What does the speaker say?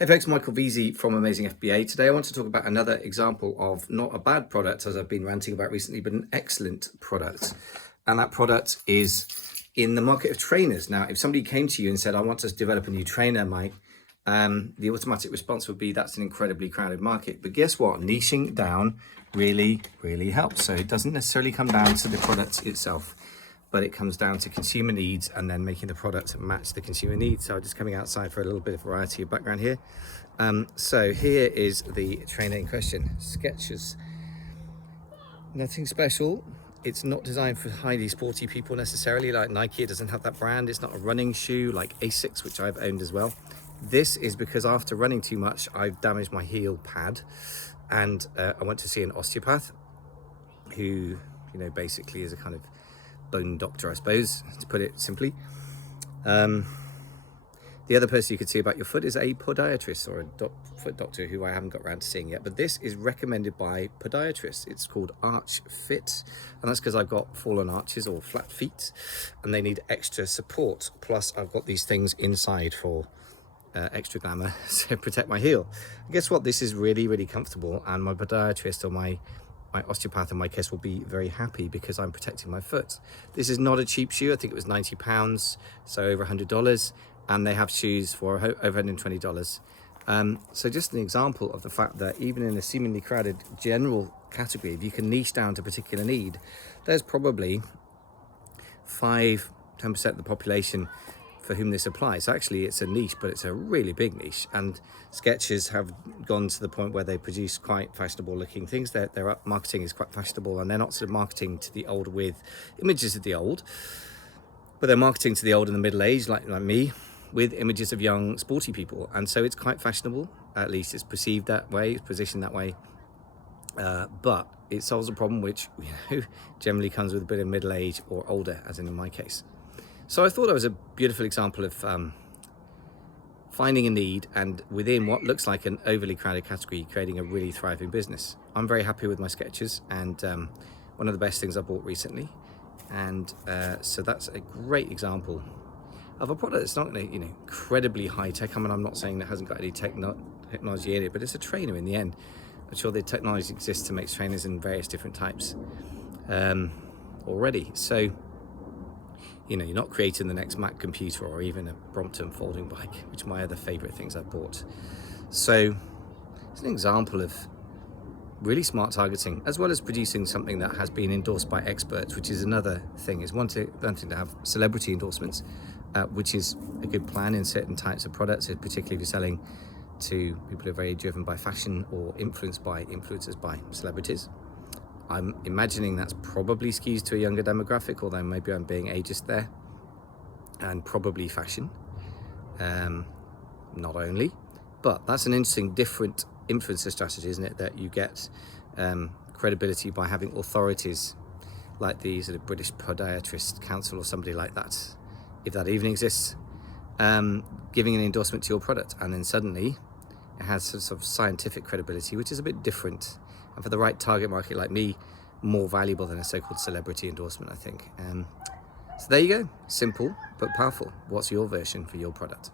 Hey folks, Michael Veazey from Amazing FBA. Today I want to talk about another example of not a bad product, as I've been ranting about recently, but an excellent product. And that product is in the market of trainers. Now, if somebody came to you and said, I want to develop a new trainer, Mike, the automatic response would be, that's an incredibly crowded market. But guess what? Niching down really, really helps. So it doesn't necessarily come down to the product itself, but it comes down to consumer needs and then making the product match the consumer needs. So just coming outside for a little bit of variety of background here. So here is the trainer in question, Skechers. Nothing special. It's not designed for highly sporty people necessarily, like Nike. It doesn't have that brand. It's not a running shoe like Asics, which I've owned as well. This is because after running too much, I've damaged my heel pad, and I went to see an osteopath who, basically is a kind of bone doctor, I suppose, to put it simply. The other person you could see about your foot is a podiatrist or a foot doctor who I haven't got around to seeing yet, but this is recommended by podiatrists. It's called Arch Fit, and that's because I've got fallen arches or flat feet and they need extra support. Plus I've got these things inside for extra glamour to protect my heel. And guess what? This is really, really comfortable, and my podiatrist or my osteopath in my case will be very happy because I'm protecting my foot. This is not a cheap shoe. I think it was £90, so over $100, and they have shoes for over $120. So just an example of the fact that even in a seemingly crowded general category, if you can niche down to a particular need, there's probably 5-10% of the population for whom this applies. Actually, it's a niche, but it's a really big niche. And Skechers have gone to the point where they produce quite fashionable looking things. Their marketing is quite fashionable, and they're not sort of marketing to the old with images of the old, but they're marketing to the old and the middle age, like me, with images of young sporty people. And so it's quite fashionable, at least it's perceived that way, it's positioned that way. But it solves a problem which generally comes with a bit of middle age or older, as in my case. So I thought that was a beautiful example of finding a need, and within what looks like an overly crowded category, creating a really thriving business. I'm very happy with my Skechers, and one of the best things I bought recently. And so that's a great example of a product that's not incredibly high tech. I mean, I'm not saying that hasn't got any technology in it, but it's a trainer in the end. I'm sure the technology exists to make trainers in various different types already. So you're not creating the next Mac computer or even a Brompton folding bike, which are my other favorite things I've bought. So it's an example of really smart targeting, as well as producing something that has been endorsed by experts, which is another thing. It's one thing to have celebrity endorsements, which is a good plan in certain types of products, particularly if you're selling to people who are very driven by fashion or influencers by celebrities. I'm imagining that's probably skews to a younger demographic, although maybe I'm being ageist there, and probably fashion, not only, but that's an interesting different influencer strategy, isn't it? That you get credibility by having authorities like the sort of British Podiatrist Council or somebody like that, if that even exists, giving an endorsement to your product, and then suddenly it has sort of scientific credibility, which is a bit different, and for the right target market like me, more valuable than a so-called celebrity endorsement, I think. So there you go, simple but powerful. What's your version for your product?